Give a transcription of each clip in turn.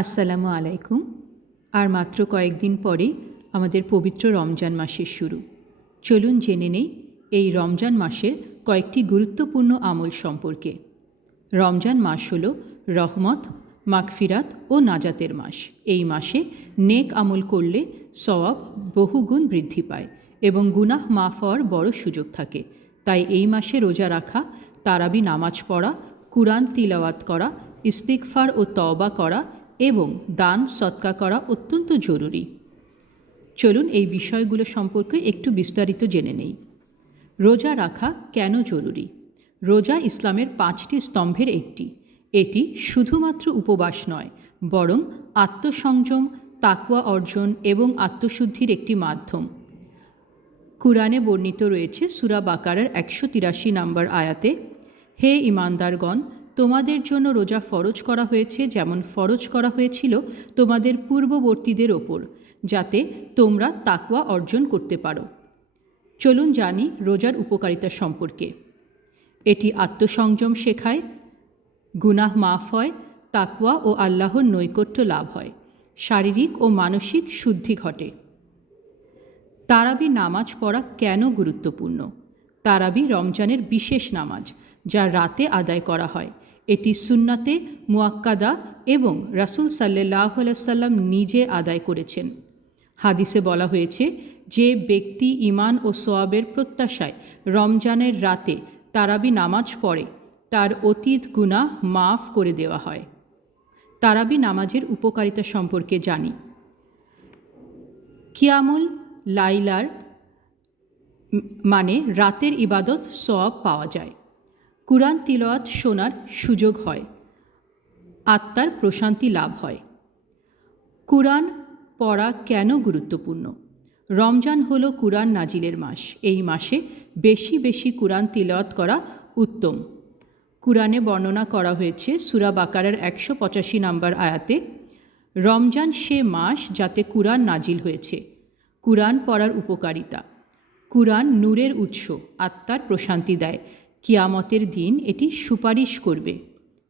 আসসালামু আলাইকুম। আর মাত্র কয়েকদিন পরেই আমাদের পবিত্র রমজান মাসের শুরু। চলুন জেনে নেই এই রমজান মাসের কয়েকটি গুরুত্বপূর্ণ আমল সম্পর্কে। রমজান মাস হল রহমত, মাগফিরাত ও নাজাতের মাস। এই মাসে নেক আমল করলে সওয়াব বহুগুণ বৃদ্ধি পায় এবং গুনাহ মাফ হওয়ার বড় সুযোগ থাকে। তাই এই মাসে রোজা রাখা, তারাবি নামাজ পড়া, কুরআন তিলাওয়াত করা, ইস্তিগফার ও তওবা করা এবং দান সদকা করা অত্যন্ত জরুরি। চলুন এই বিষয়গুলো সম্পর্কে একটু বিস্তারিত জেনে নেই। রোজা রাখা কেন জরুরি? রোজা ইসলামের 5টি স্তম্ভের একটি। এটি শুধুমাত্র উপবাস নয়, বরং আত্মসংযম, তাকওয়া অর্জন এবং আত্মশুদ্ধির একটি মাধ্যম। কুরআনে বর্ণিত রয়েছে সূরা বাকারার 183 নম্বর আয়াতে, হে ঈমানদারগণ, তোমাদের জন্য রোজা ফরজ করা হয়েছে যেমন ফরজ করা হয়েছিল তোমাদের পূর্ববর্তীদের ওপর, যাতে তোমরা তাকওয়া অর্জন করতে পারো। চলুন জানি রোজার উপকারিতা সম্পর্কে। এটি আত্মসংযম শেখায়, গুনাহ মাফ হয়, তাকওয়া ও আল্লাহর নৈকট্য লাভ হয়, শারীরিক ও মানসিক শুদ্ধি ঘটে। তারাবি নামাজ পড়া কেন গুরুত্বপূর্ণ? তারাবি রমজানের বিশেষ নামাজ, যা রাতে আদায় করা হয়। এটি সুন্নাতে মুআক্কাদা এবং রাসূল সাল্লাল্লাহু আলাইহি সাল্লাম নিজে আদায় করেছেন। হাদিসে বলা হয়েছে, যে ব্যক্তি ঈমান ও সওয়াবের প্রত্যাশায় রমজানের রাতে তারাবি নামাজ পড়ে, তার অতীত গুনাহ মাফ করে দেওয়া হয়। তারাবি নামাজের উপকারিতা সম্পর্কে জানি। কিয়ামুল লাইলার মানে রাতের ইবাদত সওয়াব পাওয়া যায়। কুরআন তিলাওয়াত শোনার সুযোগ হয়, আত্মার প্রশান্তি লাভ হয়। কুরআন পড়া কেন গুরুত্বপূর্ণ? রমজান হল কুরআন নাজিলের মাস। এই মাসে বেশি বেশি কুরআন তিলাওয়াত করা উত্তম। কুরআনে বর্ণনা করা হয়েছে সূরা বাকারার 185 নম্বর আয়াতে, রমজান সে মাস যাতে কুরআন নাজিল হয়েছে। কুরআন পড়ার উপকারিতা: কুরআন নূরের উৎস, আত্মার প্রশান্তি দেয়। কিয়ামতের দিন এটি সুপারিশ করবে।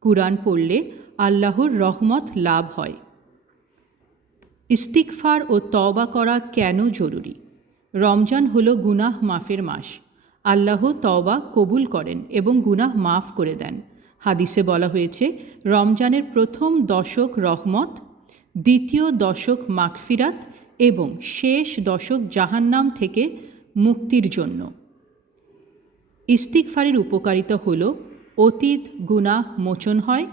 কুরআন পড়লে আল্লাহর রহমত লাভ হয়। ইস্তিগফার ও তওবা করা কেন জরুরি? রমজান হলো গুনাহ মাফের মাস। আল্লাহ তওবা কবুল করেন এবং গুনাহ মাফ করে দেন। হাদিসে বলা হয়েছে, রমজানের প্রথম দশক রহমত, দ্বিতীয় দশক মাগফিরাত এবং শেষ দশক জাহান্নাম থেকে মুক্তির জন্য। ইস্তিগফারের উপকারিতা হল, অতীত গুনাহ মোচন হয়,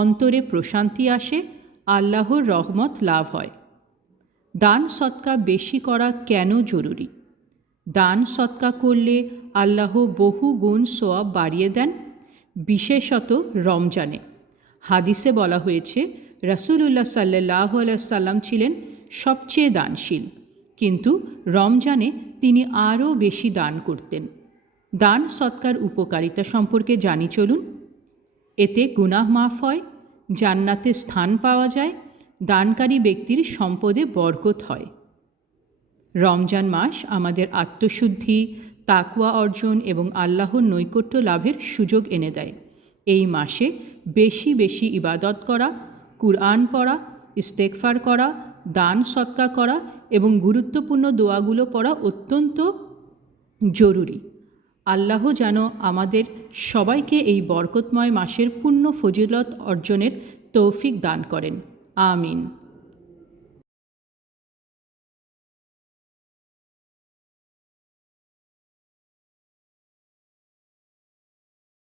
অন্তরে প্রশান্তি আসে, আল্লাহর রহমত লাভ হয়। দান সদকা বেশি করা কেন জরুরি? দান সদকা করলে আল্লাহ বহু গুণ সওয়াব বাড়িয়ে দেন, বিশেষত রমজানে। হাদিসে বলা হয়েছে, রাসূলুল্লাহ সাল্লাল্লাহু আলাইহি সাল্লাম ছিলেন সবচেয়ে দানশীল, কিন্তু রমজানে তিনি আরও বেশি দান করতেন। দান সদকার উপকারিতা সম্পর্কে জানি চলুন। এতে গুনাহ মাফ হয়, জান্নাতে স্থান পাওয়া যায়, দানকারী ব্যক্তির সম্পদে বরকত হয়। রমজান মাস আমাদের আত্মশুদ্ধি, তাকওয়া অর্জন এবং আল্লাহর নৈকট্য লাভের সুযোগ এনে দেয়। এই মাসে বেশি বেশি ইবাদত করা, কুরআন পড়া, ইস্তেগফার করা, দান সদকা করা এবং গুরুত্বপূর্ণ দোয়াগুলো পড়া অত্যন্ত জরুরি। আল্লাহ যেন আমাদের সবাইকে এই বরকতময় মাসের পূর্ণ ফজিলত অর্জনের তৌফিক দান করেন। আমিন।